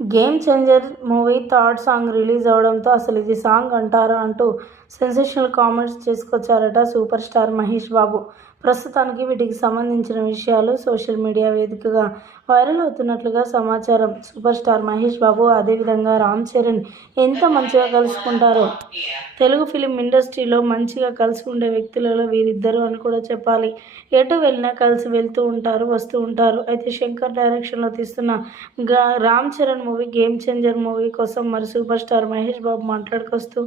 Game changer movie third song release అవడంతో అసలు ఇది సాంగ్ అంటారా అంటూ సెన్సేషనల్ కామెంట్స్ చేసుకొచ్చారట సూపర్ స్టార్ మహేష్ బాబు. ప్రస్తుతానికి వీటికి సంబంధించిన విషయాలు సోషల్ మీడియా వేదికగా వైరల్ అవుతున్నట్లుగా సమాచారం. సూపర్ స్టార్ మహేష్ బాబు అదేవిధంగా రామ్ చరణ్ ఎంత మంచిగా కలుసుకుంటారో. తెలుగు ఫిలిం ఇండస్ట్రీలో మంచిగా కలిసి ఉండే వ్యక్తులలో వీరిద్దరు అని కూడా చెప్పాలి. ఎటు వెళ్ళినా కలిసి వెళ్తూ ఉంటారు వస్తూ ఉంటారు. అయితే శంకర్ డైరెక్షన్లో తీస్తున్న గా Ram Charan movie game changer movie కోసం మరి సూపర్ స్టార్ మహేష్ బాబు మాట్లాడుకొస్తూ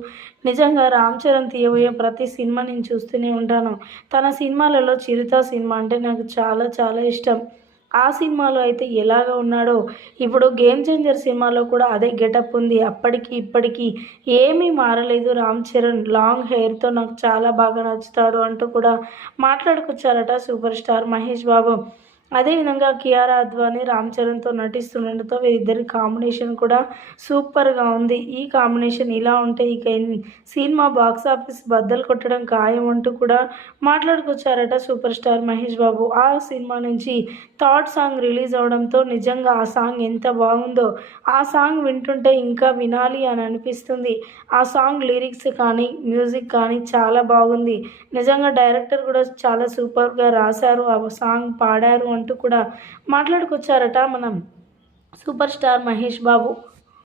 నిజంగా రామ్ చరణ్ తీయబోయే ప్రతి సినిమా నేను చూస్తూనే ఉంటాను. తన సినిమాలలో చిరుత సినిమా అంటే నాకు చాలా చాలా ఇష్టం. ఆ సినిమాలో అయితే ఎలాగ ఉన్నాడో ఇప్పుడు గేమ్ చేంజర్ సినిమాలో కూడా అదే గెటప్ ఉంది. అప్పటికి ఇప్పటికీ ఏమీ మారలేదు. రామ్ చరణ్ లాంగ్ హెయిర్తో నాకు చాలా బాగా నచ్చుతాడు అంటూ కూడా మాట్లాడుకొచ్చారట సూపర్ స్టార్ మహేష్ బాబు. అదేవిధంగా కియారా అద్వానీ రామ్ చరణ్తో నటిస్తుండటంతో వీరిద్దరి కాంబినేషన్ కూడా సూపర్గా ఉంది. ఈ కాంబినేషన్ ఇలా ఉంటే ఇక సినిమా బాక్స్ ఆఫీస్ బద్దలు కొట్టడం ఖాయం అంటూ కూడా మాట్లాడుకొచ్చారట సూపర్ స్టార్ మహేష్ బాబు. ఆ సినిమా నుంచి థర్డ్ సాంగ్ రిలీజ్ అవడంతో నిజంగా ఆ సాంగ్ ఎంత బాగుందో ఆ సాంగ్ వింటుంటే ఇంకా వినాలి అని అనిపిస్తుంది. ఆ సాంగ్ లిరిక్స్ కానీ మ్యూజిక్ కానీ చాలా బాగుంది. నిజంగా డైరెక్టర్ కూడా చాలా సూపర్గా రాశారు. ఆ సాంగ్ పాడారు అంటూ కూడా మాట్లాడుకొచ్చారట మనం సూపర్ స్టార్ మహేష్ బాబు.